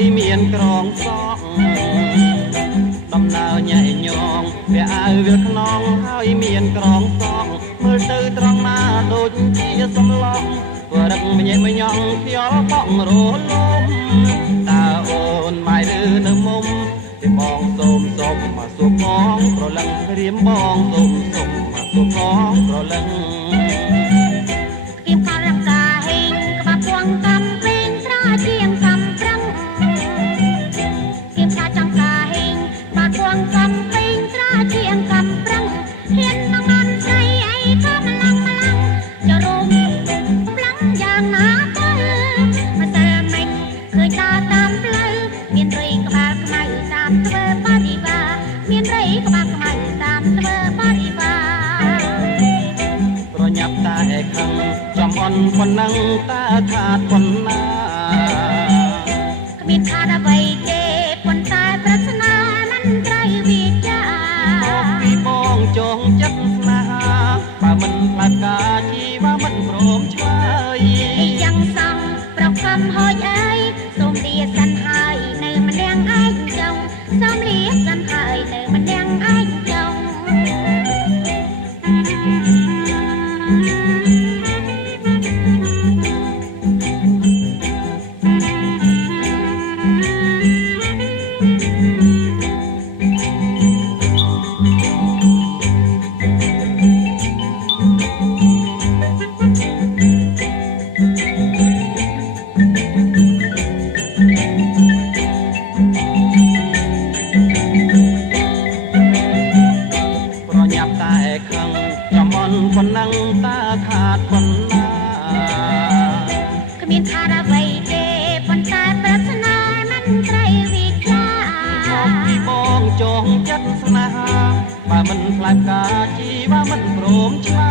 ហើយមានក្រងសក់ដំណើរញ៉ៃញងវាអាវវាខ្នងហើយមានក្រងសក់មើលទៅត្រង់ណាដូចជាសំឡងព្រោះរឹកម្ញេម្ញងខ្យល់បក់រលំតើអូនម៉ៃឬនៅមុំទីបងសូមមកសួរផងប្រលឹងរៀមបងសូមមកសួរផងប្រលឹងគៀមកាលរំកាហេងក្បាពួងកំពេងស្រោជាងកំប្រឹងគៀមកាចង្កាហេងក្បាពួងកំពេងស្រោជាងកំប្រឹងហ៊ាននឹងអន់ស្រីអីក៏ម្លងចរុំប្លង់យ៉ាងណាទៅមកតែមិនឃើញដើរតាមផ្លូវមានរីក្បាលខ្មៅតាមធ្វើបរិវាមានរីក្បាលខ្មៅតាមធ្វើបរិវាប្រញាប់តែខឹងចំអន់ប៉ុណ្ណឹងតើខាតប៉ុណ្ណាគ្មានខាតអ្វីទេប៉ុន្តែប្រាថ្នាមិនត្រូវវាចាមកពីបងចងចិត្តស្នេហាបើមិនផ្លាត់ការជីវ៉ាមិនព្រមឆ្លើយយ៉ាងសំប្រកកំហូចអើយសូមលាសិនហើយនៅម្នាក់ឯងចង់សូមលាសិនហើយនៅម្នាក់ឯងចង់ប៉ុណ្ណឹងតើខាតប៉ុណ្ណាគ្មានខាតអ្វីទេប៉ុន្តែប្រាថ្នាមិនត្រូវវាចាមកពីបងចងចិត្តស្នេហាបើមិនខ្លាចការជីវ៉ាមិនព្រមឆ្លើ